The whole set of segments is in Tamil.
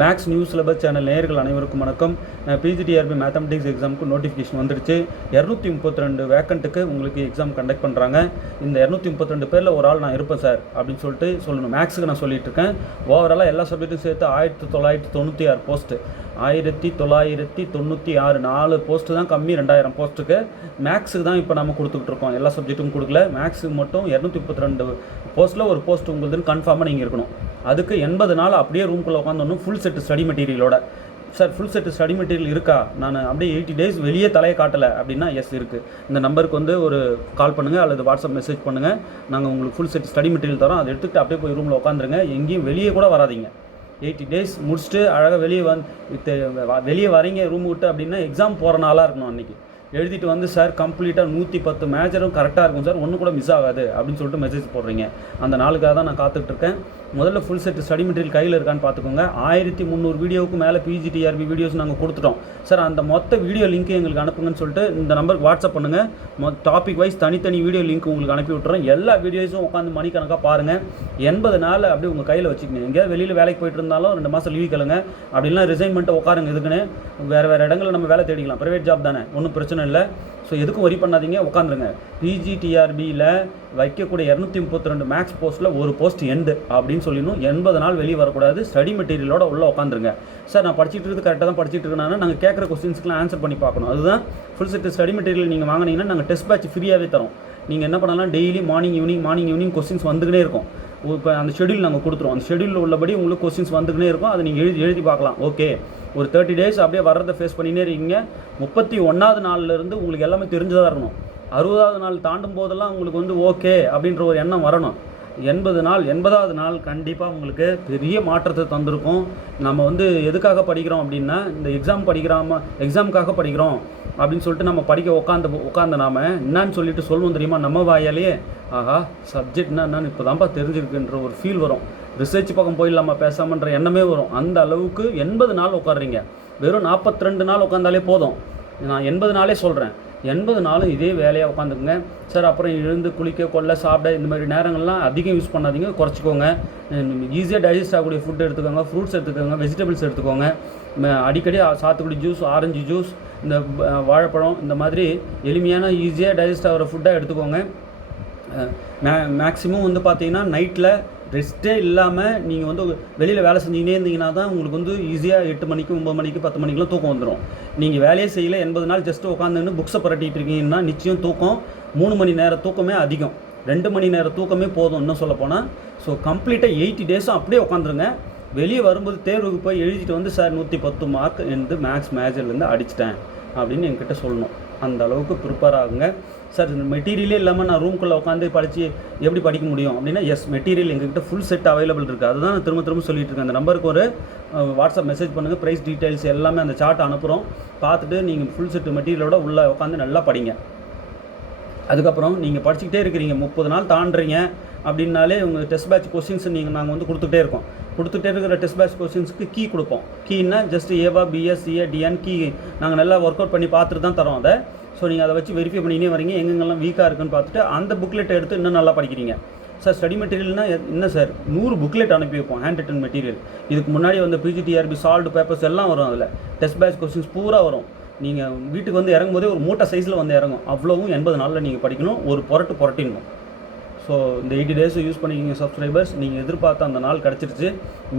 மேக்ஸ் நியூஸ் சிலபஸ் சேனல் நேயர்கள் அனைவருக்கும் வணக்கம். பிஜிடிஆர்பி மேத்தமெட்டிக்ஸ் எக்ஸாமுக்கு நோட்டிஃபிகேஷன் வந்துடுச்சு. 232 வேக்கண்ட்டுக்கு உங்களுக்கு எக்ஸாம் கண்டக்ட் பண்ணுறாங்க. இந்த 232 பேரில் ஒரு ஆள் நான் இருப்பேன் சார் அப்படின்னு சொல்லிட்டு சொல்லணும். மேக்ஸுக்கு நான் சொல்லிட்டு இருக்கேன். ஓவராலாக எல்லா சப்ஜெக்ட்டும் சேர்த்து 1996 போஸ்ட்டு, 1996 4 போஸ்ட்டு தான் கம்மி. 2000 போஸ்ட்டுக்கு மேக்ஸுக்கு தான் இப்போ நம்ம கொடுத்துக்கிட்டு இருக்கோம். எல்லா சப்ஜெக்ட்டும் கொடுக்கல. மேக்ஸுக்கு மட்டும் 232 போஸ்ட்டில் ஒரு போஸ்ட் உங்களுதுன்னு கன்ஃபார்மாக நீங்கள் இருக்கணும். அதுக்கு 80 நாள் அப்படியே ரூம்குள்ளே உட்காந்துடணும் ஃபுல் செட் ஸ்டடி மெட்டீரியலோட. Sir full set study material இருக்கா? நான் அப்படியே 80 days வெளியே தலையை காட்டலை அப்படின்னா எஸ் இருக்குது. இந்த நம்பருக்கு வந்து ஒரு கால் பண்ணுங்கள் அல்லது வாட்ஸ்அப் மெசேஜ் பண்ணுங்கள். நாங்கள் உங்களுக்கு ஃபுல் செட் ஸ்டடி மெட்டீரியல் தரோம். அதை எடுத்துகிட்டு அப்படியே போய் ரூமில் உட்காந்துருங்க. எங்கேயும் வெளியே கூட வராதிங்க. 80 days முடிச்சுட்டு அழகாக வெளியே வரீங்க ரூம் விட்டு அப்படின்னா எக்ஸாம் போகிற நாளாக இருக்கணும். அன்றைக்கி எழுதிட்டு வந்து சார் கம்ப்ளீட்டாக 110 மேஜரும் கரெக்டாக இருக்கும் சார், ஒன்று கூட மிஸ் ஆகாது அப்படின்னு சொல்லிட்டு மெசேஜ் போடுறீங்க. அந்த நாளுக்காக தான் நான் காத்துட்ருக்கேன். முதல்ல ஃபுல் செட் ஸ்டடி மெட்டீரியல் கையில் இருக்கான்னு பார்த்துக்கோங்க. 1300 வீடியோவுக்கு மேலே பிஜிடிஆர்பி வீடியோஸ் நாங்கள் கொடுத்துட்டோம் சார். அந்த மொத்த வீடியோ லிங்க் எங்களுக்கு அனுப்புங்கன்னு சொல்லிட்டு இந்த நம்பருக்கு வாட்ஸ்அப் பண்ணுங்கள். டாபிக் வைஸ் தனித்தனி வீடியோ லிங்க் உங்களுக்கு அனுப்பி விட்டுறோம். எல்லா வீடியோஸும் உட்காந்து மணிக்கணக்காக பாருங்கள். 80 நாள் அப்படி உங்கள் கையில் வச்சுக்கணும். எங்கேயாவது வெளியில் வேலைக்கு போயிட்டு இருந்தாலும் 2 மாதம் லீவ் கேளுங்க. அப்படின்லாம் ரிசைன் பண்ணிட்டு உட்காருங்க. இதுக்குன்னு வேறு இடங்களில் நம்ம வேலை தேடிக்கலாம். ப்ரைவேட் ஜாப் தானே, ஒன்றும் பிரச்சனை இல்லை. ஸோ எதுக்கும் வரி பண்ணாதீங்க, உட்காந்துருங்க. பிஜிடிஆர்பியில் வைக்கக்கூடிய 232 மேக்ஸ் போஸ்ட்டில் ஒரு போஸ்ட் எண்டு அப்படின்னு சொல்லிடணும். 80 நாள் வெளியே வரக்கூடாது. ஸ்டடி மெட்டீரியலோட உள்ளே உட்காந்துருங்க. சார் நான் படிச்சுட்டு இருக்குது கரெக்டாக தான் படிச்சுட்டு இருக்கேன்னா நாங்கள் கேட்குற கொஸ்டின்ஸ்க்குலாம் ஆன்சர் பண்ணி பார்க்கணும். அதுதான் ஃபுல் செட் ஸ்டடி மெட்டீரியல் நீங்கள் வாங்கினீங்கன்னா நாங்கள் டெஸ்ட் பேட்ச் ஃப்ரீயாகவே தரோம். நீங்கள் என்ன பண்ணலாம், டெய்லி மார்னிங் ஈவினிங் கொஸ்டின்ஸ் வந்துக்கிட்டே இருக்கும். இப்போ அந்த ஷெடியூல் நாங்கள் கொடுத்துருவோம். அந்த ஷெடியூலில் உள்ளபடி உங்களுக்கு கொஸ்டின்ஸ் வந்துக்கிட்டே இருக்கும். அதை நீங்கள் எழுதி பார்க்கலாம். ஓகே, ஒரு 30 days அப்படியே வர்றதை ஃபேஸ் பண்ணினே இருக்கீங்க. 31வது நாள்லேருந்து உங்களுக்கு எல்லாமே தெரிஞ்சதாக இருக்கணும். 60வது நாள் தாண்டும் போதெல்லாம் உங்களுக்கு வந்து ஓகே அப்படின்ற ஒரு எண்ணம் வரணும். 80வது நாள் கண்டிப்பாக உங்களுக்கு பெரிய மாற்றத்தை தந்திருக்கும். நம்ம வந்து எதுக்காக படிக்கிறோம் அப்படின்னா, இந்த எக்ஸாமுக்காக படிக்கிறோம் அப்படின்னு சொல்லிட்டு நம்ம படிக்க உட்காந்த நாம் என்னான்னு சொல்லிட்டு சொல்லுவோம் தெரியுமா, நம்ம வாயாலேயே ஆஹா சப்ஜெக்ட்னா என்னன்னு இப்போ தான்ப்பா தெரிஞ்சிருக்குன்ற ஒரு ஃபீல் வரும். ரிசர்ச் பக்கம் போயிடலாமா பேசாமன்ற எண்ணமே வரும். அந்த அளவுக்கு 80 நாள் உட்காடுறீங்க. வெறும் 42 நாள் உட்காந்தாலே போதும். நான் 80 நாளே சொல்கிறேன். 80 நாளும் இதே வேலையாக உட்காந்துக்குங்க சார். அப்புறம் எழுந்து குளிக்க கொள்ள சாப்பிட இந்த மாதிரி நேரங்கள்லாம் அதிகம் யூஸ் பண்ணாதீங்க, குறைச்சிக்கோங்க. ஈஸியாக டைஜஸ்ட் ஆகக்கூடிய ஃபுட் எடுத்துக்கோங்க. ஃப்ரூட்ஸ் எடுத்துக்கோங்க, வெஜிடபிள்ஸ் எடுத்துக்கோங்க. அடிக்கடி சாத்துக்குடி ஜூஸ், ஆரஞ்சு ஜூஸ், இந்த வாழைப்பழம், இந்த மாதிரி எளிமையான ஈஸியாக டைஜஸ்ட் ஆகிற ஃபுட்டாக எடுத்துக்கோங்க. மேக்ஸிமம் வந்து பார்த்தீங்கன்னா நைட்டில் ரெஸ்ட்டே இல்லாமல் நீங்கள் வந்து வெளியில் வேலை செஞ்சுக்கினே இருந்தீங்கன்னா தான் உங்களுக்கு வந்து ஈஸியாக 8 மணிக்கு 9 மணிக்கு 10 மணிக்கெலாம் தூக்கம் வந்துடும். நீங்கள் வேலையே செய்யலை, 80 நாள் ஜஸ்ட்டு உட்காந்துன்னு புக்ஸை புரட்டிகிட்டு இருக்கீங்கன்னா நிச்சயம் தூக்கம் 3 மணி நேரம் தூக்கமே அதிகம். 2 மணி நேரம் தூக்கமே போதும் இன்னும் சொல்லப்போனால். ஸோ கம்ப்ளீட்டாக 80 days அப்படியே உட்காந்துருங்க. வெளியே வரும்போது தேர்வுக்கு போய் எழுதிட்டு வந்து சார் 110 மார்க் வந்து மேக்ஸ் மேஜர்லேருந்து அடிச்சிட்டேன் அப்படின்னு என்கிட்ட சொல்லணும். அந்த அளவுக்கு ப்ரிப்பேர் ஆகுங்க சார். இந்த மெட்டீரியலே இல்லாமல் நான் ரூம்குள்ளே உட்காந்து படித்து எப்படி படிக்க முடியும் அப்படின்னா, எஸ் மெட்டீரியல் எங்ககிட்ட ஃபுல் செட் அவைலபிள் இருக்குது. அதுதான் நான் திரும்ப சொல்லிட்டு இருக்கேன். அந்த நம்பருக்கு ஒரு வாட்ஸ்அப் மெசேஜ் பண்ணுங்கள். ப்ரைஸ் டீட்டெயில்ஸ் எல்லாமே அந்த சார்ட் அனுப்புகிறோம். பார்த்துட்டு நீங்கள் ஃபுல் செட் மெட்டீரியலோட உள்ளே உட்காந்து நல்லா படிங்க. அதுக்கப்புறம் நீங்கள் படிச்சுக்கிட்டே இருக்கிறீங்க, 30 நாள் தாண்டுறீங்க அப்படின்னாலே உங்கள் டெஸ்ட் பேட்ச் கொஸ்டின்ஸ் நாங்கள் வந்து கொடுத்துட்டே இருக்கிற டெஸ்ட் பேட்ச் கொஸ்டின்ஸுக்கு கீ கொடுப்போம். கீன்னா ஜஸ்ட் ஏவா பிஎஸ் சிஏ டிஎன் கீ நாங்கள் நல்லா ஒர்க் அவுட் பண்ணி பார்த்துட்டு தான் தரோம் அதை. ஸோ நீங்கள் அதை வச்சு வெரிஃபை பண்ணினே வரீங்க. எங்கெங்கெல்லாம் வீக்காக இருக்குன்னு பார்த்துட்டு அந்த புக்லெட்டை எடுத்து இன்னும் நல்லா படிக்கிறீங்க. சார் ஸ்டடி மெட்டீரியல்னால் என்ன சார், 100 புக்லெட் அனுப்பி வைப்போம், ஹேண்ட் ரிட்டன் மெட்டீரியல். இதுக்கு முன்னாடி வந்து பிஜிடிஆர்பி சால்வ்டு பேப்பர்ஸ் எல்லாம் வரும். அதில் டெஸ்ட் பேட்ச் கொஸ்டின்ஸ் பூரா வரும். நீங்கள் வீட்டுக்கு வந்து இறங்கும்போதே ஒரு மூட்டை சைஸில் வந்து இறங்கும். அவ்வளோவும் 80 நாளில் நீங்கள் படிக்கணும். ஒரு புரட்டிடணும். ஸோ இந்த 80 days யூஸ் பண்ணிக்கிங்க சப்ஸ்கிரைபர்ஸ். நீங்கள் எதிர்பார்த்த அந்த நாள் கிடச்சிருச்சு.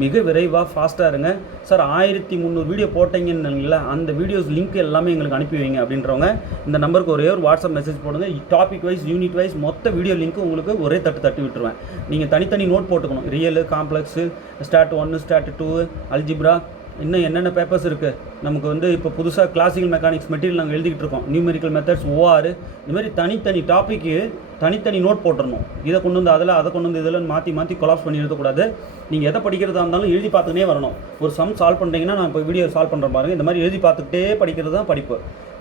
மிக விரைவாக ஃபாஸ்ட்டாக இருங்க சார். 1300 வீடியோ போட்டிங்கன்னு அந்த வீடியோஸ் லிங்க் எல்லாமே எங்களுக்கு அனுப்பி வைங்க அப்படின்றவங்க இந்த நம்பருக்கு ஒரே ஒரு வாட்ஸ்அப் மெசேஜ் போடுங்க. டாபிக் வைஸ் யூனிட் வைஸ் மொத்த வீடியோ லிங்க்கு உங்களுக்கு ஒரே தட்டி விட்டுருவேன். நீங்கள் தனித்தனி நோட் போட்டுக்கணும். Real, complex, start 1, start 2, algebra, இன்னும் என்னென்ன பேப்பர்ஸ் இருக்குது நமக்கு வந்து இப்போ புதுசாக கிளாசிக்கல் மெக்கானிக்ஸ் மெட்டீரியல் நாங்கள் எழுதிக்கிட்டு இருக்கோம். நியூமெரிக்கல் மெத்தட்ஸ், ஓஆர், இந்த மாதிரி தனித்தனி டாப்பிக்கு தனித்தனி நோட் போட்டுடணும். இதை கொண்டு வந்து அதில், அதை கொண்டு வந்து இதில் மாற்றி கொலாப்ஸ் பண்ணி எழுதக்கூடாது. நீங்கள் எதை படிக்கிறதா இருந்தாலும் எழுதி பார்த்துக்கிட்டே வரணும். ஒரு சம் சால்வ் பண்ணுறீங்கன்னா நான் இப்போ வீடியோ சால்வ் பண்ணுற பாருங்கள். இந்த மாதிரி எழுதி பார்த்துக்கிட்டே படிக்கிறது தான் படிப்பு.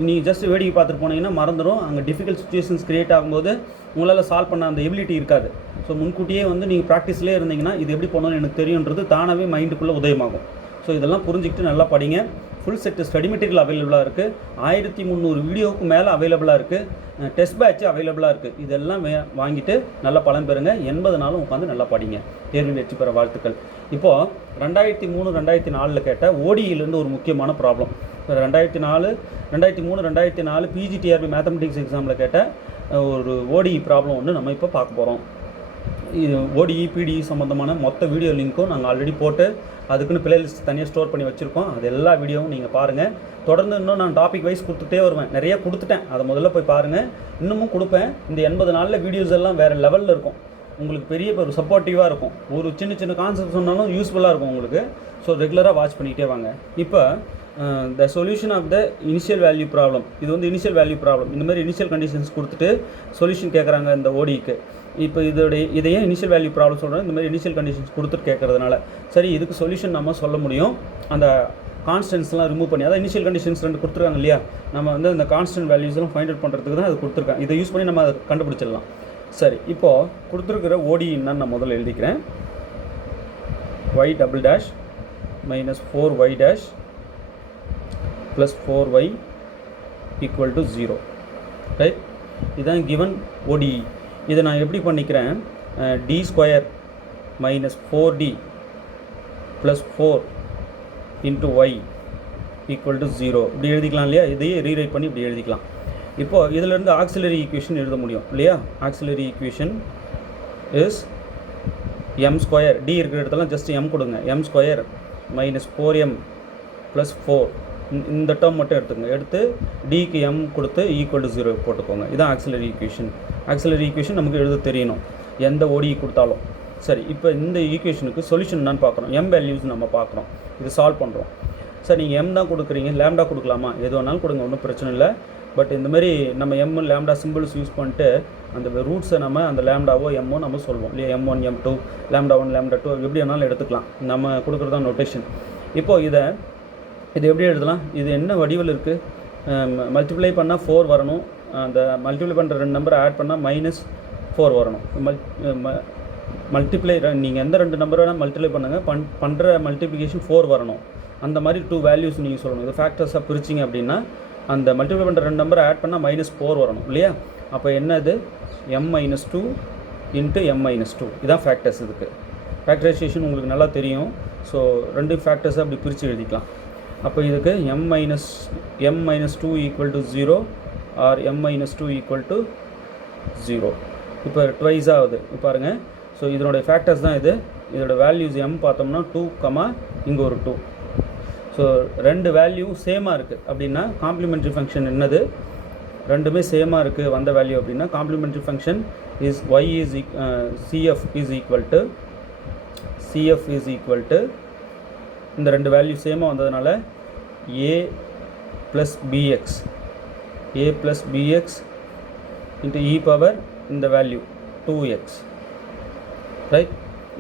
நீங்கள் ஜஸ்ட் வேடிக்கை பார்த்துட்டு போனீங்கன்னா மறந்துடும். அங்கே டிஃபிகல்ட் சுச்சுவேஷன்ஸ் க்ரியேட் ஆகும்போது உங்களால் சால்வ் பண்ண அந்த எபிலிட்டி இருக்காது. ஸோ முன்கூட்டியே வந்து நீங்கள் ப்ராக்டிஸ்லேயே இருந்தீங்கன்னா இது எப்படி பண்ணணும்னு எனக்கு தெரியுன்றது தானாகவே மைண்டுக்குள்ளே உதயமாகும். ஸோ இதெல்லாம் புரிஞ்சுக்கிட்டு நல்லா படிங்க. ஃபுல் செட் ஸ்டடி மெட்டீரியல் அவைலபிளாக இருக்குது. 1300 வீடியோவுக்கு மேலே அவைலபிளாக இருக்குது. டெஸ்ட் பேட்ச் அவைலபிளாக இருக்குது. இதெல்லாம் வாங்கிட்டு நல்லா பலன் பெறுங்க. 80 நாளும் உட்காந்து நல்லா படிங்க. தேர்வில் வெற்றி பெற வாழ்த்துக்கள். இப்போது 2003-2004 கேட்ட ஓடியிலேருந்து ஒரு முக்கியமான ப்ராப்ளம். 2003-2004 பிஜிடிஆர்பி மேத்தமெட்டிக்ஸ் எக்ஸாமில் கேட்ட ஒரு ஓடிஇ ப்ராப்ளம் ஒன்று நம்ம இப்போ பார்க்க போகிறோம். இது ஓடிஇ பிடிஇ சம்மந்தமான மொத்த வீடியோ லிங்க்கும் நாங்கள் ஆல்ரெடி போட்டு அதுக்குன்னு பிளேலிஸ்ட் தனியாக ஸ்டோர் பண்ணி வச்சுருக்கோம். அது எல்லா வீடியோவும் நீங்கள் பாருங்கள். தொடர்ந்து இன்னும் நான் டாபிக் வைஸ் கொடுத்துட்டே வருவேன். நிறைய கொடுத்துட்டேன், அதை முதல்ல போய் பாருங்கள். இன்னமும் கொடுப்பேன். இந்த 80 நாளில் வீடியோஸ் எல்லாம் வேறு லெவலில் இருக்கும். உங்களுக்கு பெரிய ஒரு சப்போர்ட்டிவாக இருக்கும். ஒரு சின்ன சின்ன கான்செப்ட் சொன்னாலும் யூஸ்ஃபுல்லாக இருக்கும் உங்களுக்கு. ஸோ ரெகுலராக வாட்ச் பண்ணிகிட்டே வாங்க. இப்போ the solution of the initial value problem. இது வந்து இனிஷியல் வேல்யூ ப்ராப்ளம். இந்த மாதிரி இனிஷியல் கண்டிஷன்ஸ் கொடுத்துட்டு சொல்யூஷன் கேட்குறாங்க இந்த ஓடிக்கு. இப்போ இதையே இனிஷியல் வேல்யூ ப்ராப்ளம் சொல்கிறேன். இந்த மாதிரி இனிஷியல் கண்டிஷன்ஸ் கொடுத்துட்டு கேட்குறதுனால சரி, இதுக்கு சொல்யூஷன் நம்ம சொல்ல முடியும். அந்த கான்ஸ்டன்ட்ஸ்லாம் ரிமூவ் பண்ணி, அதாவது இனிஷியல் கண்டிஷன்ஸ் 2 கொடுத்துருக்காங்க இல்லையா, நம்ம வந்து அந்த கான்ஸ்டன்ட் வேல்யூஸ்லாம் ஃபைண்ட் அவுட் பண்ணுறதுக்கு தான் அது கொடுத்துருக்காங்க. இதை யூஸ் பண்ணி நம்ம அதை கண்டுபிடிச்சிடலாம். சரி, இப்போது கொடுத்துருக்கிற ஓடி என்னன்னு நான் முதல்ல எழுதிக்கிறேன். y double dash minus 4y dash plus 4y equal to 0. Right, இதுதான் கிவன் ஓடிஇ. இதை நான் எப்படி பண்ணிக்கிறேன், D square minus 4d plus 4 into y equal to 0 இப்படி எழுதிக்கலாம் இல்லையா. இதையே ரீரைட் பண்ணி இப்படி எழுதிக்கலாம். இப்போது இதிலேருந்து ஆக்சிலரி ஈக்குவேஷன் எழுத முடியும் இல்லையா. Auxiliary equation is m square, t இருக்கிற இடத்துல ஜஸ்ட் எம் கொடுங்க. M square minus 4m plus 4 இந்த டேர்ம் மட்டும் எடுத்துக்கோங்க. எடுத்து டிக்கு எம் கொடுத்து ஈக்குவல் டு 0 போட்டுக்கோங்க. இதுதான் ஆக்சிலரி ஈக்குவேஷன். ஆக்சிலரி ஈக்குவேஷன் நமக்கு எழுத தெரியணும் எந்த ஓடிஇ கொடுத்தாலும். சரி, இப்போ இந்த ஈக்குவேஷனுக்கு சொல்யூஷன் என்னன்னு பார்க்குறோம். எம் வேல்யூஸ் நம்ம பார்க்குறோம், இது சால்வ் பண்ணுறோம். சார் நீங்கள் எம் தான் கொடுக்குறீங்க, லேம்டா கொடுக்கலாமா? எது வேணாலும் கொடுங்க, ஒன்றும் பிரச்சனை இல்லை. பட் இந்த மாதிரி நம்ம எம் லேம்டா சிம்பிள்ஸ் யூஸ் பண்ணிட்டு அந்த ரூட்ஸை நம்ம அந்த லேம்டாவோ எம்மோ நம்ம சொல்லுவோம் இல்லையா. M1 M2 லேம்டா 1 லேம்டா 2 எப்படி வேணாலும் எடுத்துக்கலாம். நம்ம கொடுக்குறது தான் நோட்டேஷன். இப்போது இது எப்படி எழுதலாம்? இது என்ன வடிவில் இருக்குது? மல்டிப்ளை பண்ணால் 4 வரணும். அந்த மல்டிப்ளை பண்ணுற 2 நம்பரை ஆட் பண்ணால் -4 வரணும். மல்டிப்ளை நீங்கள் எந்த 2 நம்பர் வேணால் மல்டிப்ளை பண்ணுங்கள், பண்ணுற மல்டிப்ளிகேஷன் 4 வரணும். அந்த மாதிரி 2 வேல்யூஸ் நீங்கள் சொல்லணும். இது ஃபேக்டர்ஸாக பிரிச்சிங்க அப்படின்னா அந்த மல்டிப்ளை பண்ணுற 2 நம்பரை ஆட் பண்ணால் -4 வரணும் இல்லையா. அப்போ என்னது, m-2 இன்ட்டு m-2 இதான் ஃபேக்டர்ஸ். இதுக்கு ஃபேக்டரைசேஷன் உங்களுக்கு நல்லா தெரியும். ஸோ 2 ஃபேக்டர்ஸை அப்படி பிரித்து எழுதிக்கலாம். அப்போ இதுக்கு m-2 equal to 0 or m-2 equal to 0. இப்போ ட்வைஸ் ஆகுது பாருங்கள். ஸோ இதனுடைய ஃபேக்டர்ஸ் தான் இது. இதோட வேல்யூஸ் m பார்த்தோம்னா 2, இங்கே ஒரு 2. ஸோ 2 வேல்யூ சேமாக இருக்குது அப்படின்னா காம்ப்ளிமெண்ட்ரி ஃபங்க்ஷன் என்னது, ரெண்டுமே சேமாக இருக்குது வந்த வேல்யூ அப்படின்னா complimentary function is y is cf is equal to இந்த 2 வேல்யூ சேமாக வந்ததுனால a plus bx into e power இந்த வேல்யூ 2x. ரைட்,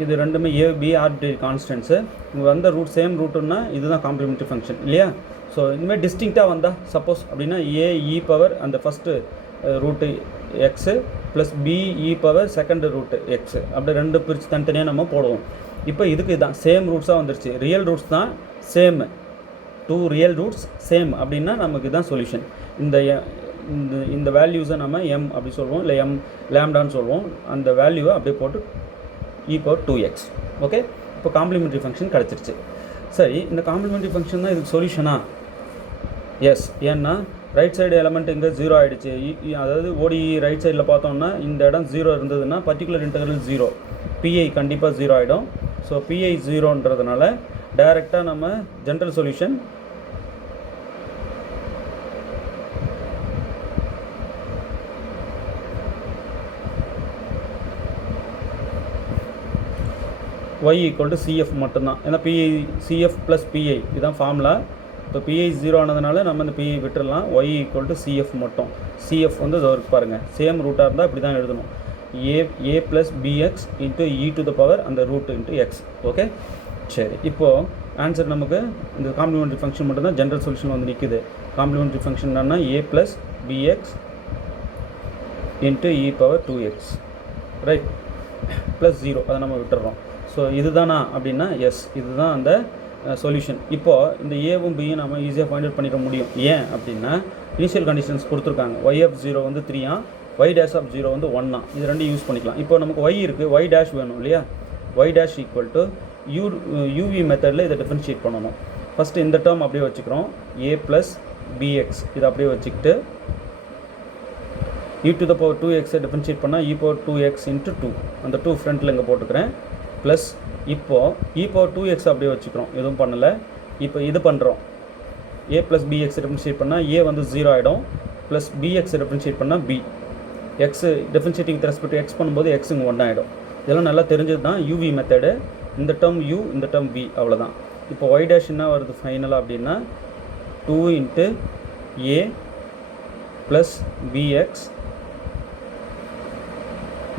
இது ரெண்டுமே a b ஆர்பிட்ரரி கான்ஸ்டன்ட்ஸு. இங்கே வந்த ரூட் சேம் ரூட்டுன்னா இதுதான் காம்ப்ளிமெண்ட்ரி ஃபங்க்ஷன் இல்லையா. ஸோ இனிமேல் டிஸ்டிங்க்டாக வந்தால் சப்போஸ் அப்படின்னா a e பவர் அந்த first root x plus b e power second root x அப்படி 2 பிரித்து தனித்தனியாக நம்ம போடுவோம். இப்போ இதுக்கு இதுதான் சேம் ரூட்ஸாக வந்துருச்சு. ரியல் ரூட்ஸ் தான் சேம், 2 ரியல் ரூட்ஸ் சேம் அப்படின்னா நமக்கு இதுதான் சொல்யூஷன். இந்த வேல்யூஸை நம்ம m அப்படி சொல்லுவோம், இல்லை m லேம்டான்னு சொல்லுவோம். அந்த வேல்யூவை அப்படியே போட்டு e பவர் 2x. ஓகே, இப்போ காம்ப்ளிமெண்ட்ரி ஃபங்க்ஷன் கிடச்சிருச்சு. சரி, இந்த காம்ப்ளிமெண்ட்ரி ஃபங்க்ஷன் தான் இதுக்கு சொல்யூஷனா? எஸ், ஏன்னா ரைட் சைடு எலமெண்ட் இங்கே 0 ஆகிடுச்சு. அதாவது ஓடிஇ ரைட் சைடில் பார்த்தோம்னா இந்த இடம் 0 இருந்ததுன்னா பர்டிகுலர் இன்டெக்ரல் 0, பிஐ கண்டிப்பாக 0 ஆகிடும். ஸோ பிஐ 0ன்றதுனால டைரெக்டாக நம்ம general solution y equal to cf மட்டும்தான். ஏன்னா பிஐ cf ப்ளஸ் பிஐ இதுதான் ஃபார்முலா. இப்போ பிஐ 0 ஆனதுனால நம்ம இந்த பிஐ விட்டுடலாம். y ஈக்குவல் டு cf மட்டும். cf வந்து இதோ இருக்கு பாருங்கள், சேம் ரூட்டாக இருந்தால் இப்படி தான் எழுதணும். a plus bx into e to the power அந்த ரூட் இன்ட்டு எக்ஸ். ஓகே, சரி, இப்போது ஆன்சர் நமக்கு இந்த காம்ப்ளிமெண்ட்ரி ஃபங்க்ஷன் மட்டும்தான் ஜென்ரல் சொல்யூஷன் வந்து நிற்குது. காம்ப்ளிமெண்ட்ரி ஃபங்க்ஷன் என்னன்னா a plus bx into e power 2x. Right, plus 0 அதை நம்ம விட்டுறோம். ஸோ இதுதானா அப்படின்னா எஸ், இதுதான் அந்த சொல்யூஷன். இப்போது இந்த ஏவும் பியும் நம்ம ஈஸியாக ஃபைண்ட் அவுட் பண்ணிட முடியும். ஏன் அப்படின்னா இனிஷியல் கண்டிஷன்ஸ் கொடுத்துருக்காங்க. y(0) வந்து 3, y'(0) வந்து 1. இது ரெண்டும் யூஸ் பண்ணிக்கலாம். இப்போ நமக்கு y இருக்குது, y' வேணும் இல்லையா. y' ஈக்குவல் டு யூவி மெத்தடில் இதை டிஃபரன்ஷியேட் பண்ணணும். ஃபஸ்ட்டு இந்த டேர்ம் அப்படியே வச்சுக்கிறோம், a ப்ளஸ் bx இதை அப்படியே வச்சுக்கிட்டு e to the power 2xஐ டிஃபரன்ஷியேட் பண்ணால் e power 2x into 2 அந்த 2 ஃப்ரண்ட்டில் இங்கே போட்டுக்கிறேன். ப்ளஸ் இப்போது e power 2x அப்படியே வச்சுக்கிறோம், எதுவும் பண்ணலை. இப்போ இது பண்ணுறோம், a ப்ளஸ் bx டிஃபரன்ஷியேட் பண்ணால் a வந்து 0 ஆகிடும், ப்ளஸ் bx டிஃபரன்ஷியேட் பண்ணால் b, x differentiating with respect x பண்ணும்போது x இங்கே 1 ஆகிடும். இதெல்லாம் நல்லா தெரிஞ்சது தான் யூவி மெத்தடு. இந்த டேர்ம் u, இந்த டேர்ம் v, அவ்வளோதான். இப்போ y டேஷ் என்ன வருது ஃபைனலாக அப்படின்னா 2 into a plus bx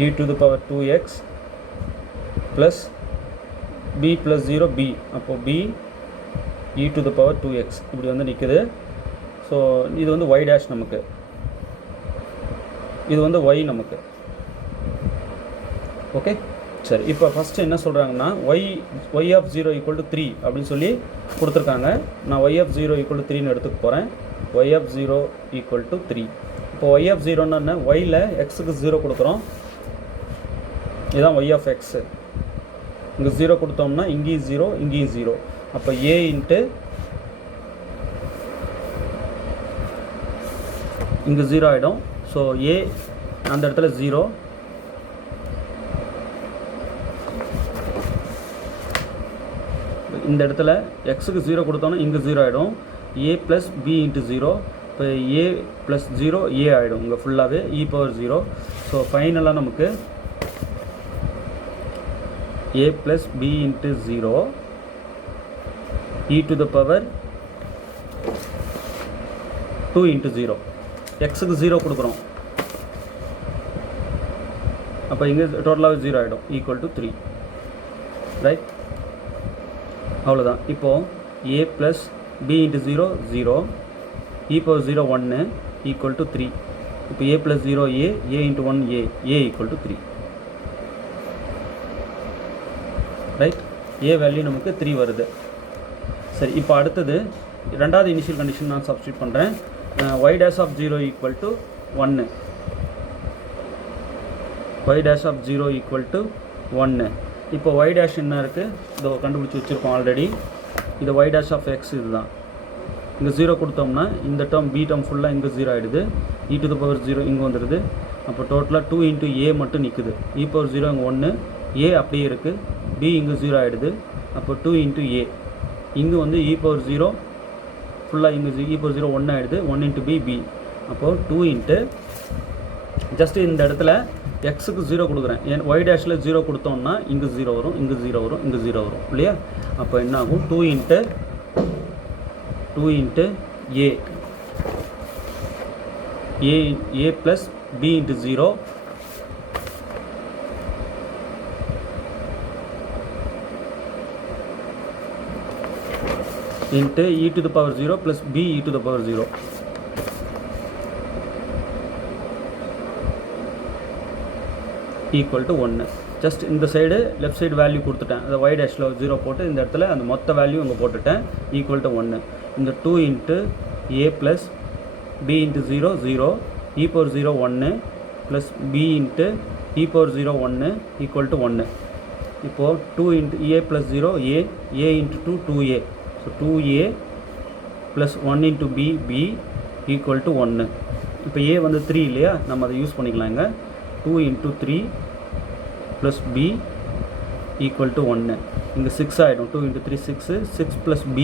e to the power 2x plus b plus 0 b, அப்போது b e to the power 2x இப்படி வந்து நிற்குது. ஸோ இது வந்து y டேஷ் நமக்கு, இது வந்து y நமக்கு. ஓகே சரி, இப்போ ஃபஸ்ட்டு என்ன சொல்கிறாங்கன்னா y of 0 ஈக்குவல் டு 3 அப்படின்னு சொல்லி கொடுத்துருக்காங்க. நான் y of 0 ஈக்குவல் டு 3ன்னு எடுத்துக்க போகிறேன். y of 0 equal to 3. இப்போ y of 0ன்னா என்ன, yயில் எக்ஸுக்கு 0 கொடுக்குறோம், இதுதான் y of x. இங்கே 0 கொடுத்தோம்னா இங்கேயும் 0, இங்கேயும் 0. அப்போ a இன்ட்டு இங்கே 0 ஆகிடும். ஸோ a அந்த இடத்துல 0, இந்த இடத்துல எக்ஸுக்கு 0 கொடுத்தோன்னா இங்கே 0 ஆகிடும். a ப்ளஸ் b இன்ட்டு 0, இப்போ a ப்ளஸ் 0 a ஆகிடும் இங்கே ஃபுல்லாகவே e பவர் 0. ஸோ ஃபைனலாக நமக்கு a plus b into 0 e to the power 2 into 0, எக்ஸுக்கு 0 கொடுக்குறோம், அப்போ இங்கே டோட்டலாகவே 0 ஆகிடும், ஈக்குவல் டு 3. ரைட், அவ்வளோதான். இப்போது a plus b into 0 0, e power 0 1 equal to 3. இப்போ a plus 0 a into 1 a equal to 3. Right, a value நமக்கு 3 வருது. சரி, இப்போ அடுத்தது ரெண்டாவது இனிஷியல் கண்டிஷன் நான் சப்ஸ்டியூட் பண்ணுறேன். y dash of 0 equal to 1, y dash of 0 equal to 1. இப்போ y dash என்ன இருக்குது, இதோ கண்டுபிடிச்சி வச்சுருக்கோம் ஆல்ரெடி. இது y dash of x இதுதான். இங்கே 0 கொடுத்தோம்னா இந்த டேர்ம் b டேர்ம் ஃபுல்லாக இங்கே 0 ஆகிடுது, e to the power 0 இங்கே வந்துடுது. அப்போ டோட்டலாக 2 இன்ட்டு a மட்டும் நிற்குது, e பவர் 0 இங்கே 1, a அப்படியே இருக்குது, b இங்கே 0 ஆகிடுது. அப்போ 2 இன்ட்டு a, இங்கே வந்து e பவர் 0 ஃபுல்லாக இங்கே e பவர் 0 1 ஆகிடுது, 1 இன்ட்டு b. அப்போது 2 இன்ட்டு ஜஸ்ட்டு இந்த இடத்துல எக்ஸுக்கு 0 கொடுக்குறேன், y டேஷில் 0 கொடுத்தோம்னா இங்கே 0 வரும், இங்கே 0 வரும், இங்கே 0 வரும் இல்லையா. அப்போ என்ன ஆகும், 2 into a plus b into 0 into e to the power 0 plus b e to the power 0 equal to 1. Just இந்த சைடு லெஃப்ட் சைடு வேல்யூ கொடுத்துட்டேன், அந்த y டேஷில் 0 போட்டு இந்த இடத்துல அந்த மொத்த வேல்யூ இங்கே போட்டுட்டேன், ஈக்குவல் டு 1. இந்த 2 into a plus b into 0 0, e power 0 1 plus b into e power 0 1 equal to 1. இப்போது 2 into a plus 0 a into 2 2a, so 2a plus 1 into b equal to 1. இப்போ a வந்து 3 இல்லையா, நம்ம அதை யூஸ் பண்ணிக்கலாம். இங்கே 2 into 3 plus b equal to 1, இங்கே 6 ஆகிடும், 2 into 3 6, 6 plus b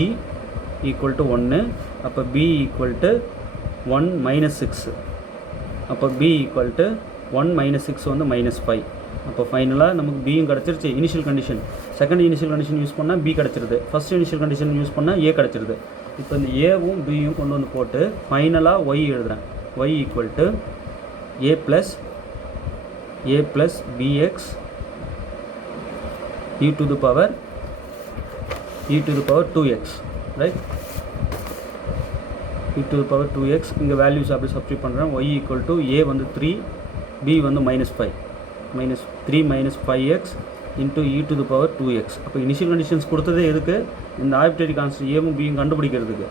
equal to 1. அப்போ b ஈக்குவல் டு 1 மைனஸ் 6, அப்போ b ஈக்குவல் டு 1 மைனஸ் 6 வந்து -5. அப்போ ஃபைனலாக நமக்கு பியும் கிடச்சிருச்சு. Initial condition, second initial condition use பண்ணால் b கிடச்சிருது, ஃபஸ்ட் இனிஷியல் கண்டிஷன் யூஸ் பண்ணால் a கிடச்சிருது. இப்போ இந்த ஏவும் பியும் கொண்டு வந்து போட்டு ஃபைனலாக y எழுதுகிறேன், y equal to a plus bx e to the power 2x, right, e to the power 2x. இங்கே வேல்யூஸ் அப்படி சப்ஸ்டியூட் பண்ணுறேன். y ஈக்குவல் டு a வந்து 3, b வந்து -5, -3 minus 5x into e to the power 2x. அப்போ இனிஷியல் கண்டிஷன்ஸ் கொடுத்ததே எதுக்கு, இந்த ஆர்பிட்ரரி கான்ஸ்டன்ட் ஏவும் பியும் கண்டுபிடிக்கிறதுக்கு,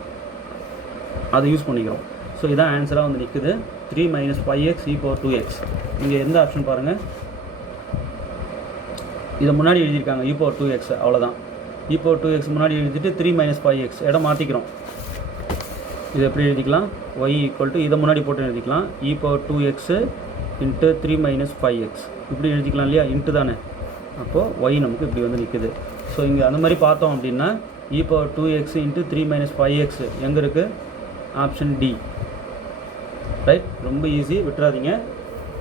அதை யூஸ் பண்ணிக்கிறோம். ஸோ இதான் ஆன்சராக வந்து நிற்குது, 3 minus 5x e power 2x. இங்கே எந்த ஆப்ஷன் பாருங்கள், இதை முன்னாடி எழுதியிருக்காங்க e power 2x, அவ்வளோதான். e power 2x முன்னாடி எழுதிட்டு 3 minus 5x இடம் மாற்றிக்கிறோம். இது எப்படி எழுதிக்கலாம், y ஈக்குவல் டு இதை முன்னாடி போட்டு எழுதிக்கலாம் e power 2x into 3 minus 5x இப்படி எழுதிக்கலாம் இல்லையா, இன்ட்டு தானே. அப்போது y நமக்கு இப்படி வந்து நிற்குது. ஸோ இங்கே அந்த மாதிரி பார்த்தோம் அப்படின்னா e power 2x into 3 minus 5x எங்கே இருக்குது, ஆப்ஷன் டி. ரைட், ரொம்ப ஈஸி, விட்டுறாதீங்க.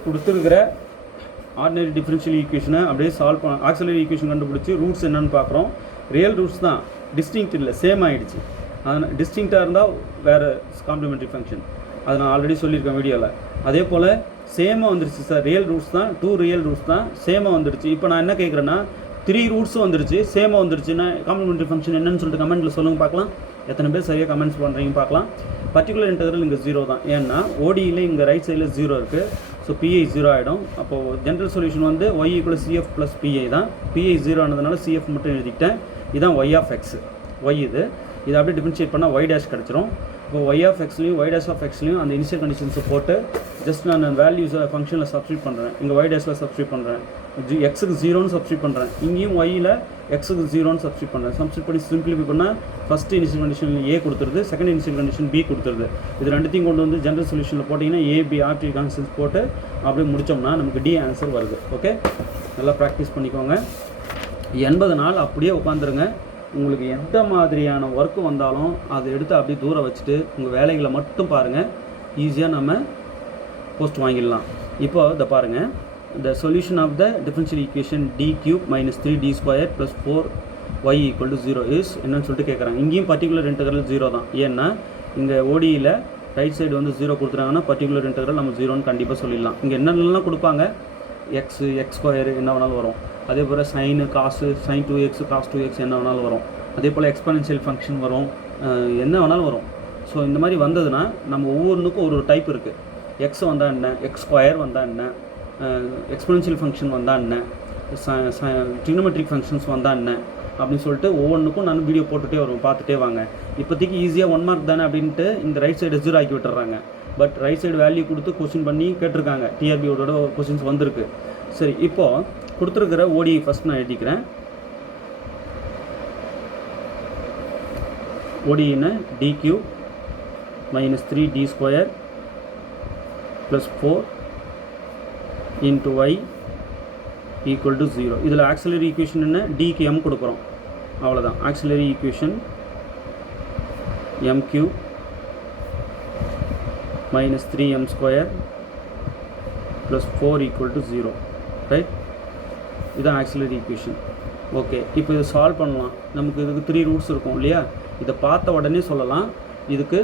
கொடுத்துருக்கிற ஆர்டினரி டிஃபரன்ஷியல் ஈக்குவேஷனை அப்படியே சால்வ் பண்ண, ஆக்சிலரி ஈக்குவேஷன் கண்டுபிடிச்சி ரூட்ஸ் என்னென்னு பார்க்குறோம். ரியல் ரூட்ஸ் தான், டிஸ்டிங்க்ட் இல்லை, சேம் ஆகிடுச்சு. அதனால் டிஸ்டிங்க்டாக இருந்தால் வேறு காம்ப்ளிமெண்ட்ரி ஃபங்க்ஷன், அதை நான் ஆல்ரெடி சொல்லியிருக்கேன் வீடியோவில். அதே போல் சேமாக வந்துடுச்சு சார், ரியல் ரூட்ஸ் தான், 2 ரியல் ரூட்ஸ் தான், சேமாக வந்துடுச்சு. இப்போ நான் என்ன கேட்குறேன்னா 3 ரூட்ஸும் வந்துடுச்சு, சேமாக வந்துடுச்சுன்னா காம்ப்ளிமெண்ட்ரி ஃபங்க்ஷன் என்னன்னு சொல்லிட்டு கமெண்ட்டில் சொல்லுங்கள் பார்க்கலாம். எத்தனை பேர் சரியாக கமெண்ட்ஸ் பண்ணுறீங்க பார்க்கலாம். பர்டிகுலர் இன்டெக்ரல் இங்கே 0 தான், ஏன்னா ஓடியில் இங்கே ரைட் சைடில் 0 இருக்குது. ஸோ பிஐ 0 ஆகிடும். அப்போது ஜென்ரல் சொல்யூஷன் வந்து y equal CF plus PI தான். பிஐ 0 ஆனதுனால CF மட்டும் எழுதிக்கிட்டேன். இதுதான் y ஆஃப் எக்ஸ், y இது. இதை அப்படியே டிஃபரன்ஷியேட் பண்ணால் y டேஷ் கிடச்சிரும். இப்போ y ஆஃப் எக்ஸ்லையும் y டேஷ் ஆஃப் எக்ஸ்லையும் அந்த இனிஷியல் கண்டிஷன்ஸை போட்டு ஜஸ்ட் நான் வேல்யூஸை ஃபங்க்ஷனில் சப்ஸ்டியூட் பண்ணுறேன். இங்கே y டேஷில் சப்ஸ்டியூட் பண்ணுறேன், எக்ஸுக்கு 0ன்னு சப்ஸ்டியூட் பண்ணுறேன். இங்கேயும் yயில் எக்ஸுக்கு 0ன்னு சப்ஸ்டியூட் பண்ணுறேன். சப்ஸ்டியூட் பண்ணி சிம்பிளிஃபை பண்ணால் ஃபஸ்ட்டு இனிஷியல் கண்டிஷன் A கொடுத்துருது, செகண்ட் இனிஷியல் கண்டிஷன் B கொடுத்துருது. இது ரெண்டுத்தையும் கொண்டு வந்து ஜென்ரல் சொல்யூஷனில் போட்டிங்கன்னா AB ஆர்டி கான்சன்ஸ் போட்டு அப்படியே முடித்தோம்னா நமக்கு D ஆன்சர் வருது. ஓகே, நல்லா ப்ராக்டிஸ் பண்ணிக்கோங்க. 80 நாள் அப்படியே உட்காந்துருங்க. உங்களுக்கு எந்த மாதிரியான ஒர்க்கு வந்தாலும் அதை எடுத்து அப்படியே தூரம் வச்சுட்டு உங்கள் வேலைகளை மட்டும் பாருங்கள். ஈஸியாக நம்ம போஸ்ட் வாங்கிடலாம். இப்போ இதை பாருங்கள், the solution of the differential equation d cube minus 3d square plus 4y equal to 0 is என்னன்னு சொல்லிட்டு கேட்குறாங்க. இங்கேயும் பர்டிகுலர் இன்டெக்ரல் 0 தான், ஏன்னா இங்கே ஓடியில் ரைட் சைடு வந்து 0 கொடுத்துட்டாங்கன்னா பர்டிகுலர் இன்டெக்ரல் நம்ம 0ன்னு கண்டிப்பாக சொல்லிடலாம். இங்கே என்னென்னலாம் கொடுப்பாங்க, எக்ஸு, எக்ஸ் ஸ்கொயரு என்ன வேணாலும் வரும். அதே போல் சைனு, காசு, சைன் 2x, காஸ் 2x என்ன வேணாலும் வரும். அதே போல் எக்ஸ்பனன்ஷியல் ஃபங்க்ஷன் வரும், என்ன வேணாலும் வரும். ஸோ இந்த மாதிரி வந்ததுன்னா நம்ம ஒவ்வொன்றுக்கும் ஒரு டைப் இருக்குது. எக்ஸ் வந்தால் என்ன, எக்ஸ் ஸ்கொயர் வந்தால் என்ன, எக்ஸ்பனன்ஷியல் ஃபங்க்ஷன் வந்தால் என்ன, ட்ரிக்னோமெட்ரிக் ஃபங்க்ஷன்ஸ் வந்தால் என்ன அப்படின்னு சொல்லிட்டு ஒவ்வொன்றுக்கும் நான் வீடியோ போட்டுகிட்டே வருவேன், பார்த்துட்டே வாங்க. இப்போதைக்கு ஈஸியாக 1 மார்க் தானே அப்படின்ட்டு இந்த ரைட் சைடு 0 ஆக்கி விட்டுறாங்க. பட் ரைட் சைடு வேல்யூ கொடுத்து கொஸ்டின் பண்ணி கேட்டிருக்காங்க, டிஆர்பியோட கொஸ்டின்ஸ் வந்திருக்கு. சரி, இப்போது கொடுத்துருக்கிற ஓடி ஃபஸ்ட் நான் எழுதிக்கிறேன். ஓடின்னு D cube minus 3d square plus 4 into y equal to 0. இதில் ஆக்சிலரி ஈக்குவேஷன் என்ன, டிக்கு m கொடுக்குறோம், அவ்வளோதான். Auxiliary equation m cube minus 3m square plus 4 equal to 0, right? இதுதான் ஆக்சிலரி ஈக்குவேஷன். ஓகே, இப்போ இதை சால்வ் பண்ணலாம். நமக்கு இதுக்கு 3 ரூட்ஸ் இருக்கும் இல்லையா, இதை பார்த்த உடனே சொல்லலாம் இதுக்கு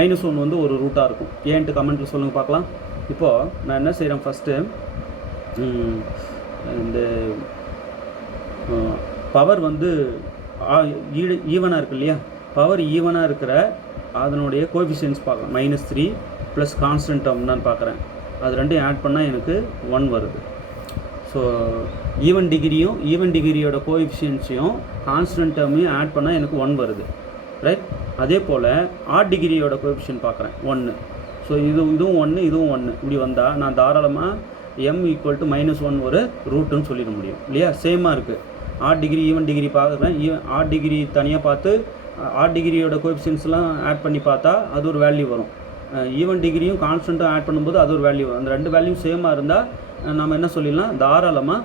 -1 வந்து ஒரு ரூட்டாக இருக்கும். ஏன்ட்டு கமெண்ட்டில் சொல்லுங்கள் பார்க்கலாம். இப்போது நான் என்ன செய்கிறேன், ஃபஸ்ட்டு இந்த பவர் வந்து ஈவனாக இருக்கு இல்லையா, பவர் ஈவனாக இருக்கிற அதனுடைய கோஎஃபிஷியன்ட்ஸ் பார்க்கலாம். -3 ப்ளஸ் கான்ஸ்டன்ட் டேர்ம் தான் பார்க்குறேன். அது ரெண்டையும் ஆட் பண்ணால் எனக்கு 1 வருது. ஸோ ஈவன் டிகிரியோட கோஎஃபிஷியன்ட்ஸையும் கான்ஸ்டன்ட் டேர்மையும் ஆட் பண்ணால் எனக்கு 1 வருது, ரைட்? அதே போல் ஆட் டிகிரியோட கோஎஃபிஷியன்ட் பார்க்குறேன் 1. ஸோ இதுவும் 1, இதுவும் 1. இப்படி வந்தால் நான் தாராளமாக m ஈக்குவல் டு -1 ஒரு ரூட்டுன்னு சொல்லிட முடியும் இல்லையா. சேமாக இருக்குது. ஆட் டிகிரி ஈவன் டிகிரி பார்க்குறேன், ஆட் டிகிரி தனியாக பார்த்து ஆட் டிகிரியோட கோஎஃபிஷியன்ட்ஸ்லாம் ஆட் பண்ணி பார்த்தா அது ஒரு வேல்யூ வரும். ஈவன் டிகிரியும் கான்ஸ்டன்ட்டும் ஆட் பண்ணும்போது அது ஒரு வேல்யூ வரும். அந்த ரெண்டு வேல்யூ சேமாக இருந்தால் நம்ம என்ன சொல்லிடலாம், தாராளமாக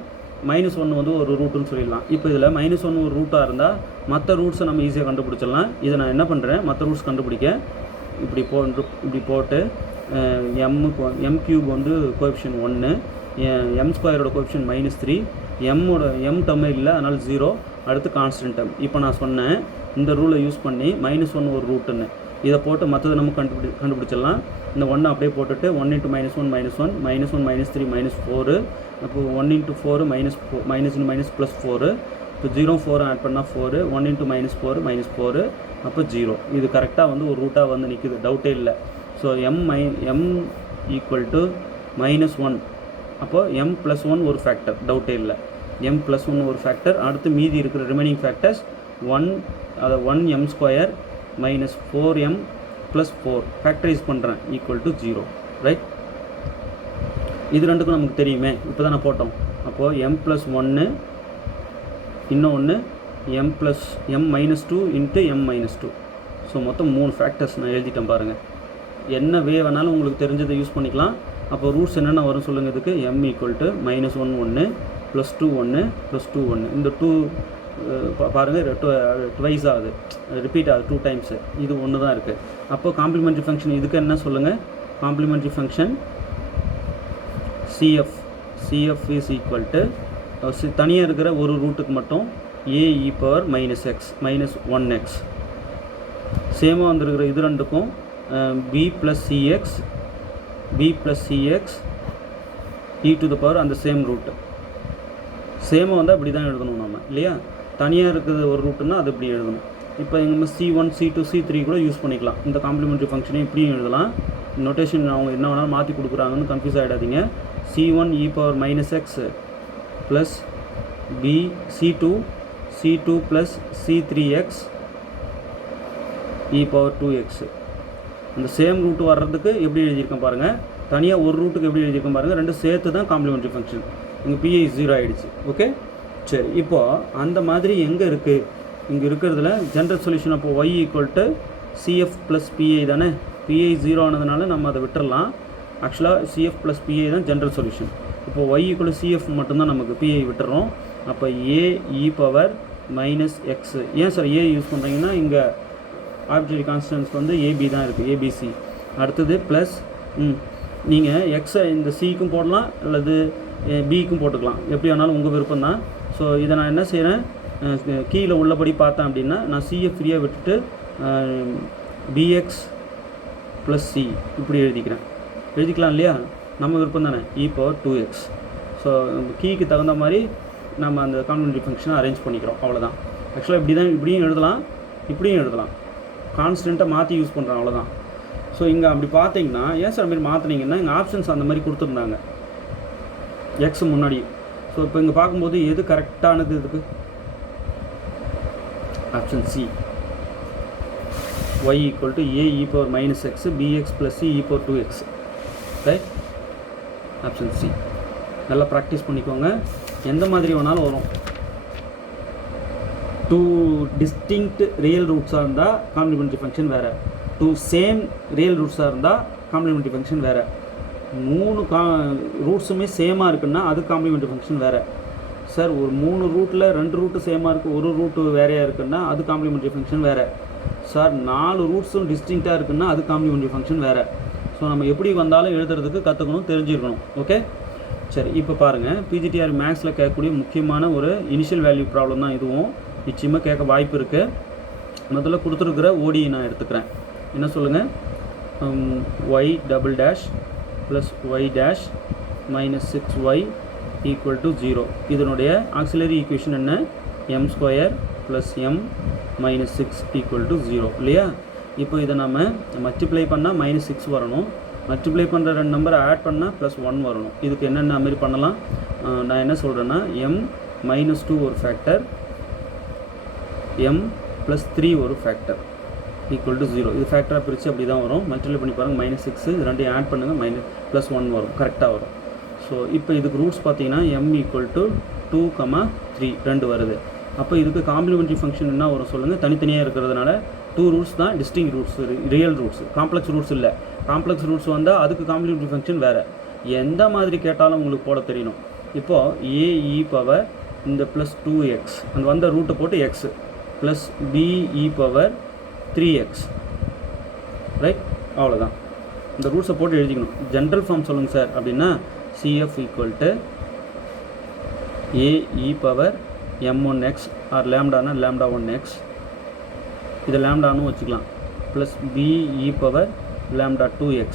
-1 வந்து ஒரு ரூட்டுன்னு சொல்லிடலாம். இப்போ இதில் -1 ஒரு ரூட்டாக இருந்தால் மற்ற ரூட்ஸை நம்ம ஈஸியாக கண்டுபிடிச்சிடலாம். இதை நான் என்ன பண்ணுறேன், மற்ற ரூட்ஸ் கண்டுபிடிக்க இப்படி போட்டு m கியூப் வந்து கோஎஃபிஷியன்ட் 1, m ஸ்கொயரோட கோஎஃபிஷியன்ட் -3, m டேர்மே இல்லை, அதனால் 0. அடுத்து கான்ஸ்டன்ட் டேர்ம். இப்போ நான் சொன்னேன் இந்த ரூலை யூஸ் பண்ணி -1 ஒரு ரூட்டுன்னு இதை போட்டு மற்றது நம்ம கண்டுபிடிச்சிடலாம். இந்த 1 அப்படியே போட்டுட்டு 1 × -1 -1 -1 -3 -4. அப்போது 1 × 4 -4 ப்ளஸ் 4. இப்போ 0 4 ஆட் பண்ணால் 4. 1 × -4 -4, அப்போ 0. இது கரெக்டாக வந்து ஒரு ரூட்டாக வந்து நிற்குது, டவுட்டே இல்லை. So m equal to -1. அப்போது m + 1 ஒரு ஃபேக்டர், டவுட்டே இல்லை. m + 1 ஒரு ஃபேக்டர். அடுத்து மீதி இருக்கிற remaining factors 1m square -4m + 4 factorise பண்ணுறேன் ஈக்குவல் டு 0, ரைட்? இது ரெண்டுக்கும் நமக்கு தெரியுமே, இப்போ தான் நான் போட்டோம். அப்போது m+1 இன்னொன்று m-2 இன்ட்டு m-2. ஸோ மொத்தம் 3 ஃபேக்டர்ஸ் நான் எழுதிட்டேன் பாருங்கள். என்ன வே வேணாலும் உங்களுக்கு தெரிஞ்சதை யூஸ் பண்ணிக்கலாம். அப்போ ரூட்ஸ் என்னென்ன வரும் சொல்லுங்கள். இதுக்கு m = -1 1 +2 1 +2 1. இந்த 2 பாருங்கள் ட்வைஸ் ஆகுது, ரிப்பீட் ஆகுது 2 டைம்ஸு. இது ஒன்று தான் இருக்குது. அப்போ காம்ப்ளிமெண்ட்ரி ஃபங்க்ஷன் இதுக்கு என்ன சொல்லுங்கள். Complimentary function CF is equal to தனியாக இருக்கிற ஒரு ரூட்டுக்கு மட்டும் a e⁻−x -1x. சேமாக வந்துருக்கிற இது ரெண்டுக்கும் b + cx e⁻, அந்த சேம் ரூட்டு. சேமாக வந்தால் இப்படி தான் எழுதணும் நம்ம, இல்லையா? தனியாக இருக்குது ஒரு ரூட்டுன்னா அது இப்படி எழுதணும். இப்போ எங்கள் C1 C2 C3 கூட யூஸ் பண்ணிக்கலாம். இந்த காம்ப்ளிமெண்ட்ரி ஃபங்க்ஷனை இப்படியும் எழுதலாம். நோட்டேஷன் அவங்க என்ன வேணாலும் மாற்றி கொடுக்குறாங்கன்னு கன்ஃபியூஸ் ஆகிடாதீங்க. C1 e⁻−x plus b C2 plus C3x e⁻2x. அந்த சேம் ரூட்டு வர்றதுக்கு எப்படி எழுதியிருக்கேன் பாருங்கள். தனியாக ஒரு ரூட்டுக்கு எப்படி எழுதியிருக்கேன் பாருங்கள். ரெண்டு சேர்த்து தான் காம்ப்ளிமெண்ட்ரி ஃபங்க்ஷன். இங்கே PI 0 ஆகிடுச்சு. ஓகே, சரி. இப்போது அந்த மாதிரி எங்கே இருக்குது? இங்கே இருக்கிறதுல ஜென்ரல் சொல்யூஷன். அப்போ y = CF + PI தானே. PI 0 ஆனதுனால நம்ம அதை விட்டுறலாம். ஆக்சுவலாக CF + PI தான் ஜென்ரல் சொல்யூஷன். இப்போ y = CF மட்டும்தான் நமக்கு, PI விட்டுறோம். அப்போ a e⁻−x. ஏன் சார் a யூஸ் பண்ணுறீங்கன்னா இங்கே ஆர்பிட்ரரி கான்ஸ்டன்ட்ஸ் வந்து AB தான் இருக்குது, ABC. அடுத்தது ப்ளஸ் நீங்கள் எக்ஸை இந்த சிக்கும் போடலாம் அல்லது பிக்கும் போட்டுக்கலாம், எப்படி வேணாலும் உங்கள் விருப்பம் தான். ஸோ இதை நான் என்ன செய்கிறேன், கீழே உள்ளபடி பார்த்தேன் அப்படின்னா நான் சியை ஃப்ரீயாக விட்டுட்டு BX + C இப்படி எழுதிக்கலாம் இல்லையா? நம்ம விருப்பம் தானே, e⁻2x. ஸோ கீக்கு தகுந்த மாதிரி நம்ம அந்த காம்ப்ளிமெண்ட்ரி ஃபங்க்ஷனை அரேஞ்ச் பண்ணிக்கிறோம், அவ்வளோதான். ஆக்சுவலாக இப்படி தான், இப்படியும் எழுதலாம் இப்படியும் எழுதலாம். கான்ஸ்டண்ட்டை மாற்றி யூஸ் பண்ணுறோம், அவ்வளோதான். ஸோ இங்கே அப்படி பார்த்தீங்கன்னா ஏன் சார் மாதிரி மாற்றினீங்கன்னா இங்கே ஆப்ஷன்ஸ் அந்த மாதிரி கொடுத்துருந்தாங்க எக்ஸ் முன்னாடி. ஸோ இப்போ இங்கே பார்க்கும்போது எது கரெக்டானது? இதுக்கு option C, y = a e⁻−x bx + c e⁻2x. Right, option C. நல்லா ப்ராக்டிஸ் பண்ணிக்கோங்க. எந்த மாதிரி வேணாலும் வரும். 2 டிஸ்டிங்க்ட் ரியல் ரூட்ஸாக இருந்தால் காம்ப்ளிமெண்ட்ரி ஃபங்க்ஷன் வேறு, 2 சேம் ரியல் ரூட்ஸாக இருந்தால் காம்ப்ளிமெண்ட்ரி ஃபங்க்ஷன் வேறு, 3 ரூட்ஸுமே சேமாக இருக்குன்னா அது காம்ப்ளிமெண்ட்ரி ஃபங்க்ஷன் வேறு. சார் ஒரு 3 ரூட்டில் 2 ரூட்டு சேமாக இருக்குது, ஒரு ரூட்டு வேறையாக இருக்குன்னா அது காம்ப்ளிமெண்ட்ரி ஃபங்க்ஷன் வேறு. சார் 4 ரூட்ஸும் டிஸ்டிங்க்டாக இருக்குன்னா அது காம்ப்ளிமெண்ட்ரி ஃபங்க்ஷன் வேறு. ஸோ நம்ம எப்படி வந்தாலும் எழுதுறதுக்கு கற்றுக்கணும், தெரிஞ்சிருக்கணும். ஓகே, சரி. இப்போ பாருங்கள், PGTR மேக்ஸில் கேட்கக்கூடிய முக்கியமான ஒரு இனிஷியல் வேல்யூ ப்ராப்ளம் தான் இதுவும். நிச்சயமாக கேட்க வாய்ப்பு இருக்குது. முதல்ல கொடுத்துருக்கிற ODE நான் எடுத்துக்கிறேன். என்ன சொல்லுங்கள், y +y' -6y = 0. இதனுடைய ஆக்சிலரி ஈக்குவேஷன் என்ன? m² + m -6 = 0 இல்லையா? இப்போ இதை நம்ம மல்டிப்ளை பண்ணால் -6 வரணும், மல்டிப்ளை பண்ணுற 2 நம்பரை ஆட் பண்ணால் +1 வரணும். இதுக்கு என்னென்ன மாதிரி பண்ணலாம்? நான் என்ன சொல்கிறேன்னா m-2 ஒரு ஃபேக்டர், m+3 ஒரு ஃபேக்டர் = 0. இது ஃபேக்டராக பிரித்து அப்படி தான் வரும். மல்டிப்ளை பண்ணி பாருங்கள், -6, இது ரெண்டையும் ஆட் பண்ணுங்கள், +1 வரும், கரெக்டாக வரும். ஸோ இப்போ இதுக்கு ரூட்ஸ் பார்த்தீங்கன்னா m = 2, 3 2 வருது. அப்போ இதுக்கு காம்ப்ளிமெண்ட்ரி ஃபங்க்ஷன் என்ன வரும் சொல்லுங்கள்? தனித்தனியாக இருக்கிறதுனால 2 ரூட்ஸ் தான் distinct roots, real roots, complex roots இல்லை. காம்ப்ளெக்ஸ் ரூட்ஸ் வந்தால் அதுக்கு காம்ப்ளிமெண்ட்ரி ஃபங்க்ஷன் வேறு. எந்த மாதிரி கேட்டாலும் உங்களுக்கு போட தெரியணும். இப்போது a e⁻, இந்த +2x அந்த வந்த ரூட்டை போட்டு x plus b e⁻3x. Right, அவ்வளோதான். இந்த ரூட்ஸை போட்டு எழுதிக்கணும். ஜென்ரல் ஃபார்ம் சொல்லுங்கள் சார் அப்படின்னா CF = a e⁻m1x ஆர் லேம்டானா λ1x, இதை லேம்டானும் வச்சுக்கலாம், ப்ளஸ் b e⁻λ2x.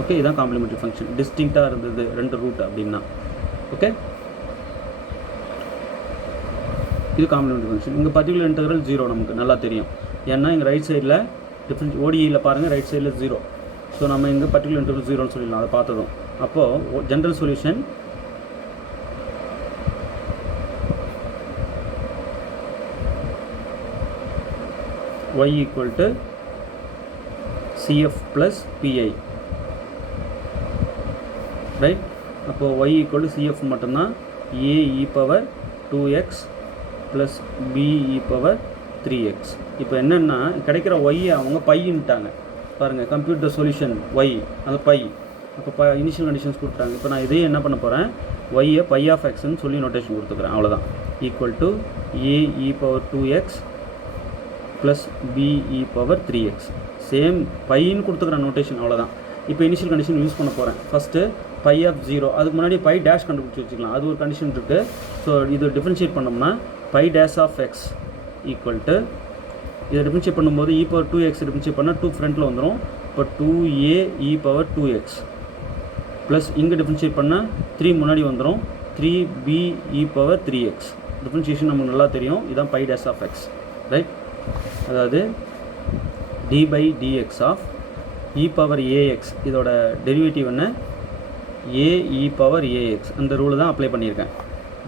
ஓகே, இதுதான் காம்ப்ளிமெண்ட்ரி ஃபங்க்ஷன். டிஸ்டிங்க்டாக இருந்தது 2 ரூட் அப்படின்னா. ஓகே, இது காம்ப்ளிமெண்ட்ரி ஃபங்க்ஷன். இங்கே பர்டிகுலர் இன்டெக்ரல் 0 நமக்கு நல்லா தெரியும். ஏன்னா இங்கே ரைட் சைடில் டிஃப்ரெண்ட் ODEயில் பாருங்கள், ரைட் சைடில் 0. ஸோ நம்ம இங்கே பர்டிகுலர் இன்டெக்ரல் 0ன்னு சொல்லிடலாம், அதை பார்த்ததும். அப்போது general solution y = CF + PI. Right, அப்போது y ஈக்குவல் டு CF மட்டும்தான் a e power 2x plus b e power 3x. இப்போ என்னென்னா கிடைக்கிற ஒய்யை அவங்க பையின்ட்டாங்க பாருங்கள், கம்ப்யூட் த சொல்யூஷன் ஒய் அந்த பை. அப்போ இனிஷியல் கண்டிஷன்ஸ் கொடுத்துட்டாங்க. இப்போ நான் இதையே என்ன பண்ண போகிறேன், ஒய்யை பை ஆஃப் எக்ஸ்ன்னு சொல்லி நோட்டேஷன் கொடுத்துக்கிறேன். அவ்வளோதான். Equal to a e power 2x plus b e power 3x. Same பைன்னு கொடுத்துக்கிற நோட்டேஷன், அவ்வளோதான். இப்போ இனிஷியல் கண்டிஷன் யூஸ் பண்ண போகிறேன். ஃபஸ்ட்டு பை ஆஃப் 0, அதுக்கு முன்னாடி பை டேஷ் கண்டுபிடிச்சி வச்சுக்கலாம், அது ஒரு கண்டிஷன் இருக்குது. ஸோ இது டிஃப்ரென்ஷியேட் பண்ணோம்னா phi dash of x equal to, இதை டிஃப்ரென்ஷியேட் பண்ணும்போது e பவர் 2x டிஃப்ரென்ஷியேட் பண்ணால் 2 ஃப்ரண்ட்டில் வந்துடும். இப்போ 2a e power 2x plus இங்கே டிஃப்ரென்ஷியேட் பண்ணால் 3 முன்னாடி வந்துடும், 3b e power 3x. Differentiation நமக்கு நல்லா தெரியும். இதுதான் phi dash of x, right? அதாவது d by dx of e power ax, இதோட டெரிவேட்டிவ் என்ன, a e பவர் ax. அந்த ரூலை தான் அப்ளை பண்ணியிருக்கேன்.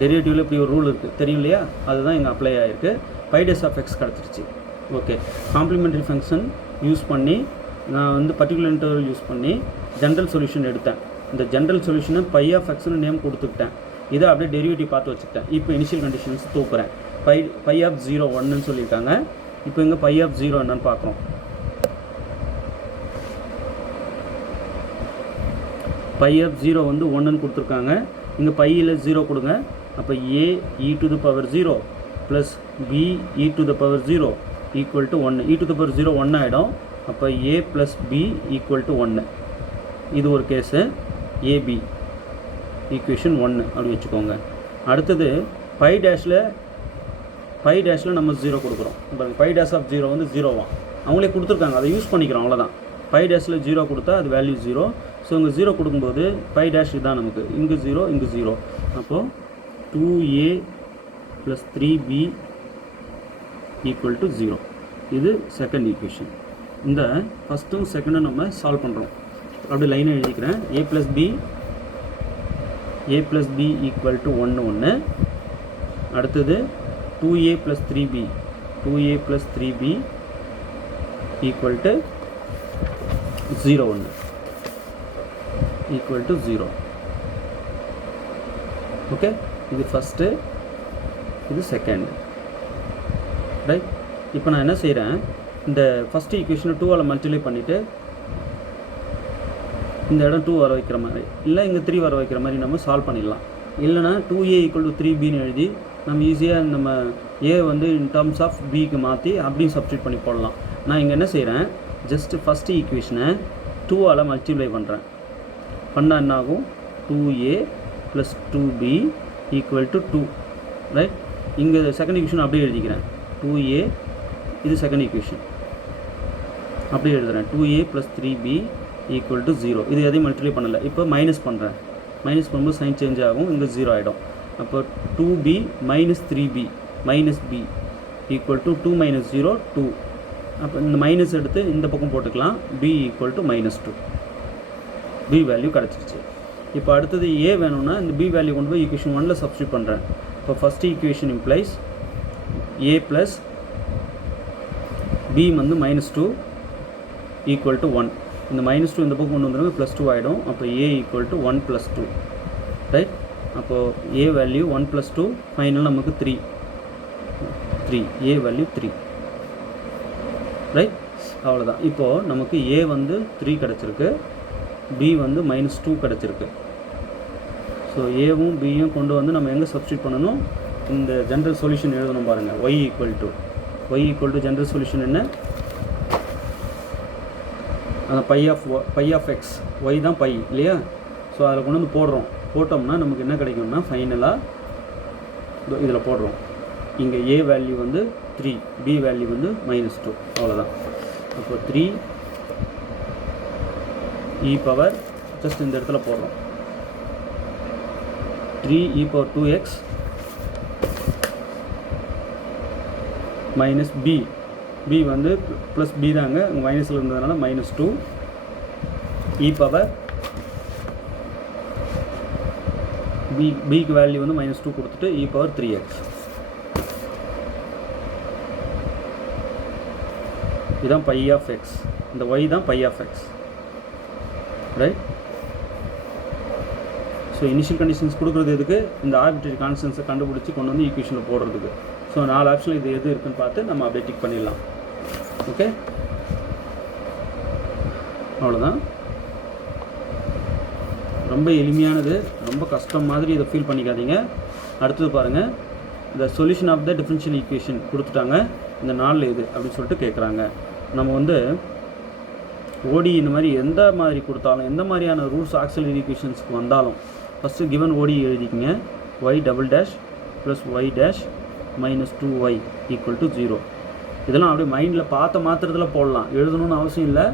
டெரிவேட்டிவில் இப்படி ஒரு ரூல் இருக்குது தெரியும் இல்லையா, அதுதான் இங்கே அப்ளை ஆகிருக்கு. பை டேஷ் ஆஃப் எக்ஸ் கிடச்சிருச்சு. ஓகே, காம்ப்ளிமெண்ட்ரி ஃபங்க்ஷன் யூஸ் பண்ணி நான் வந்து பர்டிகுலர் இன்டர்வல் யூஸ் பண்ணி ஜென்ரல் சொல்யூஷன் எடுத்தேன். இந்த ஜென்ரல் சொல்யூஷனை பை ஆஃப் எக்ஸ்னு நேம் கொடுத்துக்கிட்டேன். இதை அப்படியே டெரிவேட்டிவ் பார்த்து வச்சுக்கிட்டேன். இப்போ இனிஷியல் கண்டிஷன்ஸ் தூக்குறேன். பை ஆஃப் 0 1ன்னு சொல்லியிருக்காங்க. இப்போ இங்கே பை ஆஃப் 0 என்னன்னு பார்க்குறோம். பை ஆஃப் 0 வந்து 1ன்னு கொடுத்துருக்காங்க. இங்கே பையில் 0 கொடுங்க. அப்போ a e to the power 0 plus b e to the power 0 equal to 1. e to the power 0 1 ஆகிடும். அப்போ a plus b equal to 1. இது ஒரு கேஸு. ab ஈக்குவேஷன் 1 அப்படி வச்சுக்கோங்க. அடுத்தது பை டேஷில் நம்ம 0 கொடுக்குறோம். பாருங்கள், பை டேஷ் ஆஃப் 0 வந்து 0வா அவங்களே கொடுத்துருக்காங்க, அதை யூஸ் பண்ணிக்கிறோம், அவ்வளோதான். பை டேஷில் 0 கொடுத்தா அது வேல்யூ 0. ஸோ இங்கே 0 கொடுக்கும்போது பை டேஷ் இதுதான் நமக்கு, இங்கே 0 இங்கே 0. அப்போது 2a plus 3b equal to 0. இது செகண்ட் ஈக்குவேஷன். இந்த ஃபஸ்ட்டும் செகண்டும் நம்ம சால்வ் பண்ணுறோம். அப்படி லைனை எழுதிக்கிறேன். a plus b equal to 1 1. அடுத்தது 2a plus 3b equal to 0 1 equal to 0. Okay, இது ஃபஸ்ட்டு, இது செகண்ட், ரைட்? இப்போ நான் என்ன செய்கிறேன், இந்த ஃபஸ்ட்டு ஈக்குவேஷனை 2ஆல் மல்டிப்ளை பண்ணிவிட்டு இந்த இடம் 2 வர வைக்கிற மாதிரி, இல்லை இங்கே 3 வர வைக்கிற மாதிரி நம்ம சால்வ் பண்ணிடலாம். இல்லைனா 2a ஈக்குவல் டு 3bன்னு எழுதி நம்ம ஈஸியாக நம்ம a வந்து இன் டர்ம்ஸ் ஆஃப் பிக்கு மாற்றி அப்படியும் சப்ஸ்டியூட் பண்ணி போடலாம். நான் இங்கே என்ன செய்கிறேன், ஜஸ்ட்டு ஃபஸ்ட்டு ஈக்குவேஷனை 2ஆல் மல்டிப்ளை பண்ணுறேன். பண்ணால் என்ன ஆகும், 2a plus 2b equal to 2, right? இங்கே செகண்ட் ஈக்குவேஷன் அப்படியே எழுதிக்கிறேன். 2a, இது செகண்ட் ஈக்குவேஷன் அப்படியே எழுதுகிறேன். 2a plus 3b equal to 0. இது எதையும் மல்டிப்ளை பண்ணலை. இப்போ மைனஸ் பண்ணுறேன். மைனஸ் பண்ணும்போது சைன் சேஞ்ச் ஆகும், இங்கே 0 ஆகிடும். அப்போ 2b minus 3b minus b equal to 2 minus 0 2. அப்போ இந்த மைனஸ் எடுத்து இந்த பக்கம் போட்டுக்கலாம். b equal to -2. b value கிடச்சிருச்சு. இப்போ அடுத்தது a வேணும்னா இந்த b வேல்யூ கொண்டு போய் ஈக்குவேஷன் 1ல் சப்ஸ்டியூட் பண்ணுறேன். இப்போ first equation implies a plus b வந்து -2 ஈக்குவல் டு 1. இந்த -2 இந்த பக்கம் கொண்டு வந்துடுங்க, +2 ஆகிடும். அப்போ a ஈக்குவல் டு 1 + 2, ரைட்? அப்போது a வேல்யூ 1 + 2 ஃபைனல் நமக்கு 3. a value 3, right? அவ்வளோதான். இப்போது நமக்கு a வந்து 3 கிடச்சிருக்கு, b வந்து -2 கிடச்சிருக்கு. ஸோ ஏவும் பியும் கொண்டு வந்து நம்ம எங்கே சப்ஸ்டியூட் பண்ணணும், இந்த ஜென்ரல் சொல்யூஷன் எழுதணும். பாருங்கள், y equal to general solution என்ன, அந்த பை ஆஃப் எக்ஸ், ஒய் தான் பை இல்லையா? ஸோ அதில் கொண்டு வந்து போட்டோம்னா நமக்கு என்ன கிடைக்கும்னா ஃபைனலாக இதில் போடுறோம். இங்கே a வேல்யூ வந்து 3, b வேல்யூ வந்து -2, அவ்வளோதான். அப்போ 3 e பவர், ஜஸ்ட் இந்த இடத்துல போடுறோம், 3 e power 2x minus b வந்து ப்ளஸ் b தாங்க, இங்கே மைனஸில் இருந்ததுனால -2 e பவர் பிக்கு வேல்யூ வந்து -2 கொடுத்துட்டு e பவர் 3x. இதுதான் பை ஆஃப் எக்ஸ், இந்த y தான் phi of x, right? So so initial conditions கொடுக்குறது எதுக்கு, இந்த ஆர்பிட்ரரி கான்ஸ்டன்ஸை கண்டுபிடிச்சி கொண்டு வந்து ஈக்குவேஷனில் போடுறதுக்கு. ஸோ 4 ஆப்ஷனில் இது எது இருக்குன்னு பார்த்து நம்ம அப்படியே டிக் பண்ணிடலாம். ஓகே, அவ்வளோதான். ரொம்ப எளிமையானது, ரொம்ப கஷ்டம் மாதிரி இதை ஃபீல் பண்ணிக்காதீங்க. அடுத்தது பாருங்கள், இந்த solution of the differential equation கொடுத்துட்டாங்க, இந்த 4 இது அப்படின்னு சொல்லிட்டு கேட்குறாங்க. நம்ம வந்து ஓடி இந்த மாதிரி எந்த மாதிரி கொடுத்தாலும், எந்த மாதிரியான ரூட்ஸ் ஆக்சிலரி ஈக்குவேஷன்ஸ்க்கு வந்தாலும் ஃபஸ்ட்டு கிவன் ஓடி எழுதிக்கிங்க. y double dash plus y dash minus 2y equal to 0. இதெல்லாம் அப்படியே மைண்டில் பார்த்த மாத்திரத்தில் போடலாம், எழுதணும்னு அவசியம் இல்லை.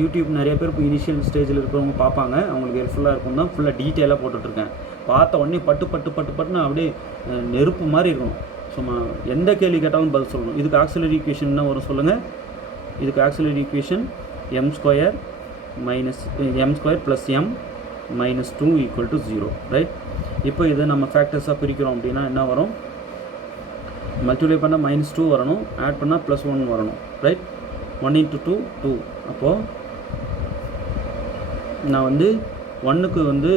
யூடியூப் நிறைய பேர் இப்போ இனிஷியல் ஸ்டேஜில் இருக்கிறவங்க பார்ப்பாங்க, அவங்களுக்கு ஹெல்ப்ஃபுல்லாக இருக்கும் தான் ஃபுல்லாக டீட்டெயிலாக போட்டுட்ருக்கேன். பார்த்த உடனே பட்டுன்னு அப்படியே நெருப்பு மாதிரி இருக்கணும். சும்மா எந்த கேள்வி கேட்டாலும் பதில் சொல்லணும். இதுக்கு ஆக்சிலரி ஈக்குவேஷன் என்ன வரும் சொல்லுங்கள். இதுக்கு auxiliary equation m square plus m minus 2 equal to 0, right. இப்போ இதை நம்ம ஃபேக்டர்ஸாக பிரிக்கிறோம் அப்படின்னா என்ன வரும், மல்டிப்ளை பண்ணால் -2 வரணும், ஆட் பண்ணால் +1 வரணும், ரைட். 1 × 2 2. அப்போது நான் வந்து 1க்கு வந்து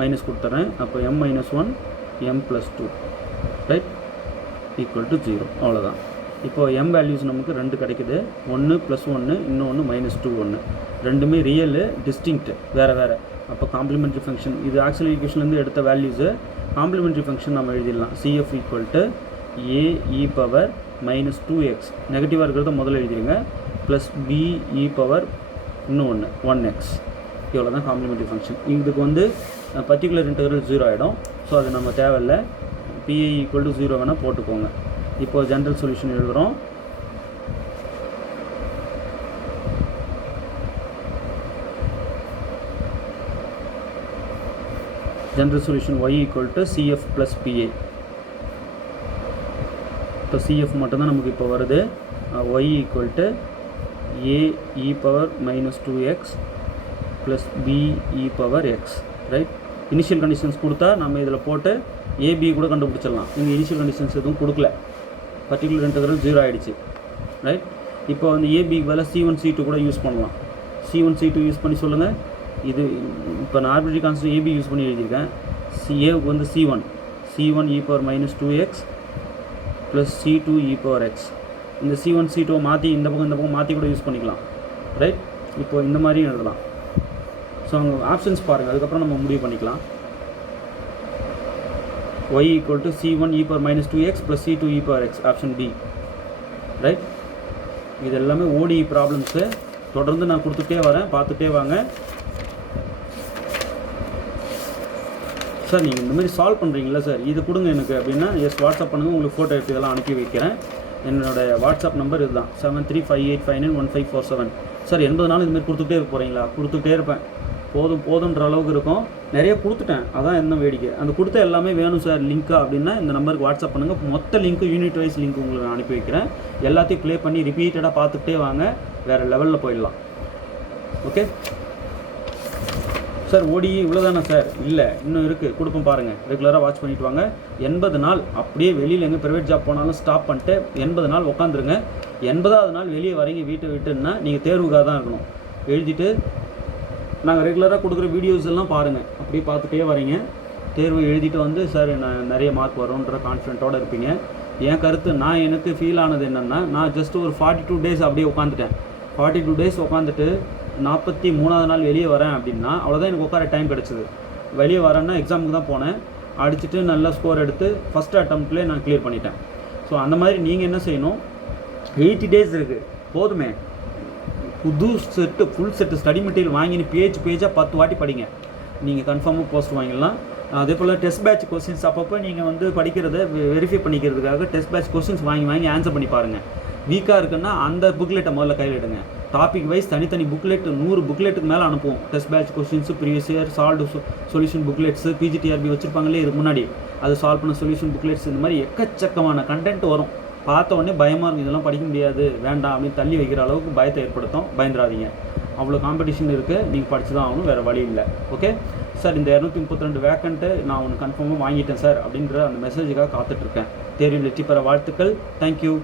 மைனஸ் கொடுத்துட்றேன். அப்போ m - 1 m + 2, right, equal to 0. அவ்வளோதான். இப்போது m வேல்யூஸ் நமக்கு 2 கிடைக்குது. 1 + 1, இன்னொன்று -2 1. ரெண்டுமே ரியல், டிஸ்டிங்க்ட், வேறு. அப்போ காம்ப்ளிமெண்ட்ரி ஃபங்க்ஷன், இது ஆக்சிலரி ஈக்குவேஷன்லேருந்து எடுத்த வேல்யூஸு. காம்ப்ளிமெண்ட்ரி ஃபங்க்ஷன் நம்ம எழுதிடலாம். CF equal to a e power -2x, நெகட்டிவாக இருக்கிறத முதல்ல எழுதிடுங்க, ப்ளஸ் b e பவர் இன்னொன்று 1x. இவ்வளோ தான் காம்ப்ளிமெண்ட்ரி ஃபங்க்ஷன். இதுக்கு வந்து பர்டிகுலர் இன்டெக்ரல் 0 ஆகிடும். ஸோ அது நம்ம தேவையில்லை. PI ஈக்குவல் டு 0 வேணால் போட்டுக்கோங்க. இப்போ ஜென்ரல் சொல்யூஷன் எழுதுகிறோம். General solution y equal to CF plus PI. இப்போ CF மட்டும்தான் நமக்கு இப்போ வருது. y equal to a e power -2x plus b e power x, right. Initial conditions கொடுத்தா நம்ம இதில் போட்டு AB கூட கண்டுபிடிச்சிடலாம். இங்கே இனிஷியல் கண்டிஷன்ஸ் எதுவும் கொடுக்கல, பர்டிகுலர் இன்டெக்ரல் 0 ஆகிடுச்சு, ரைட். இப்போ வந்து ஏபிக்கு பதிலாக C1 C2 கூட யூஸ் பண்ணலாம். C1 C2 யூஸ் பண்ணி சொல்லுங்கள். இது இப்போ நான் ஆர்பிட்ரரி கான்ஸ்டன்ட் AB யூஸ் பண்ணி எழுதியிருக்கேன். ஏவுக்கு வந்து C1 e power -2x plus C2 e power x. இந்த C1 C2 மாற்றி இந்த பக்கம் மாற்றி கூட யூஸ் பண்ணிக்கலாம், ரைட். இப்போது இந்த மாதிரியும் எழுதலாம். ஸோ அவங்க ஆப்ஷன்ஸ் பாருங்கள், அதுக்கப்புறம் நம்ம முடிவு பண்ணிக்கலாம். y equal to C1 e power -2x plus C2 e power x, option B, right. இது எல்லாமே ஓடி ப்ராப்ளம்ஸு. தொடர்ந்து நான் கொடுத்துட்டே வரேன், பார்த்துட்டே வாங்க. சார் நீங்கள் இந்த மாதிரி சால்வ் பண்ணுறீங்களா சார், இது கொடுங்க எனக்கு அப்படின்னா எஸ் வாட்ஸ்அப் பண்ணுங்கள், உங்களுக்கு ஃபோட்டோ எடுத்து இதெல்லாம் அனுப்பி வைக்கிறேன். என்னோடய வாட்ஸ்அப் நம்பர் இதுதான் 7358591547. சார் 80 நாள் இதுமாதிரி கொடுத்துட்டே இருக்க போகிறீங்களா? கொடுத்துட்டே இருப்பேன். போதுன்ற அளவுக்கு இருக்கும். நிறைய கொடுத்துட்டேன், அதான் என்ன வேடிக்கை. அந்த கொடுத்த எல்லாமே வேணும் சார் லிங்க்கா அப்படின்னா இந்த நம்பருக்கு வாட்ஸ்அப் பண்ணுங்கள். மொத்த லிங்க்கு, யூனிட் வைஸ் லிங்க் உங்களுக்கு நான் அனுப்பி வைக்கிறேன். எல்லாத்தையும் ப்ளே பண்ணி ரிப்பீட்டடாக பார்த்துக்கிட்டே வாங்க, வேறு லெவலில் போயிடலாம். ஓகே சார், ஓடி இவ்வளோதானே சார்? இல்லை, இன்னும் இருக்குது, கொடுப்போம் பாருங்கள். ரெகுலராக வாட்ச் பண்ணிவிட்டு வாங்க. 80 நாள் அப்படியே வெளியில் எங்கே ப்ரைவேட் ஜாப் போனாலும் ஸ்டாப் பண்ணிட்டு 80 நாள் உட்காந்துருங்க. 80வது நாள் வெளியே வரீங்க வீட்டை விட்டுன்னா நீங்கள் தேர்வுக்காக தான் இருக்கணும். எழுதிட்டு நாங்கள் ரெகுலராக கொடுக்குற வீடியோஸ் எல்லாம் பாருங்கள். அப்படியே பார்த்துட்டே வரீங்க. தேர்வு எழுதிட்டு வந்து சார் நான் நிறைய மார்க் வரும்ன்ற கான்ஃபிடென்ட்டோடு இருப்பீங்க. என் கருத்து, எனக்கு ஃபீல் ஆனது என்னென்னா, நான் ஜஸ்ட் ஒரு 42 டேஸ் அப்படியே உட்காந்துட்டேன். 42 டேஸ் உட்காந்துட்டு 43வது நாள் வெளியே வரேன் அப்படின்னா அவ்வளோதான் எனக்கு உட்கார டைம் கிடச்சிது. வெளியே வரேன்னா எக்ஸாமுக்கு தான் போனேன், அடிச்சுட்டு நல்ல ஸ்கோர் எடுத்து ஃபஸ்ட்டு அட்டம்ப்ட்லேயே நான் கிளியர் பண்ணிட்டேன். ஸோ அந்த மாதிரி நீங்கள் என்ன செய்யணும், 80 டேஸ் இருக்குது போதுமே, புது set full set study material வாங்கினு பேஜாக 10 வாட்டி படிங்க. நீங்கள் கன்ஃபார்மாக போஸ்ட் வாங்கிடலாம். அதே போல் டெஸ்ட் பேட்ச் கொஸ்டின்ஸ் அப்பப்போ நீங்கள் வந்து படிக்கிறத வெரிஃபை பண்ணிக்கிறதுக்காக டெஸ்ட் பேட்ச் கொஸ்டின்ஸ் வாங்கி ஆன்சர் பண்ணி பாருங்கள். வீக்காக இருக்குன்னா அந்த புக்லெட்டை முதல்ல கையில் எடுங்க. டாபிக் வைஸ் தனித்தனி புக்லெட் 100 புக்லெட்டுக்கு மேலே அனுப்புவோம். Test batch questions, previous year solved solution booklets, PGTRB வச்சுருப்பாங்களே இதுக்கு முன்னாடி, அது சால்வ் பண்ண சொல்யூஷன் புக்லெட்ஸ், இந்த மாதிரி எக்கச்சக்கமான கண்டென்ட் வரும். பார்த்த உடனே பயமாக இருக்கும், இதெல்லாம் படிக்க முடியாது வேண்டாம் அப்படின்னு தள்ளி வைக்கிற அளவுக்கு பயத்தை ஏற்படுத்தும். பயந்துடாதீங்க, அவ்வளோ காம்படிஷன் இருக்குது, நீங்கள் படித்து தான் ஆகணும், வேறு வழி இல்லை. ஓகே சார், இந்த 232 வேக்கண்ட்டு நான் ஒன்று கன்ஃபார்மாக வாங்கிட்டேன் சார் அப்படின்ற அந்த மெசேஜுக்காக காத்துட்ருக்கேன். தேர்வில் வெற்றி பெற வாழ்த்துக்கள். தேங்க்யூ.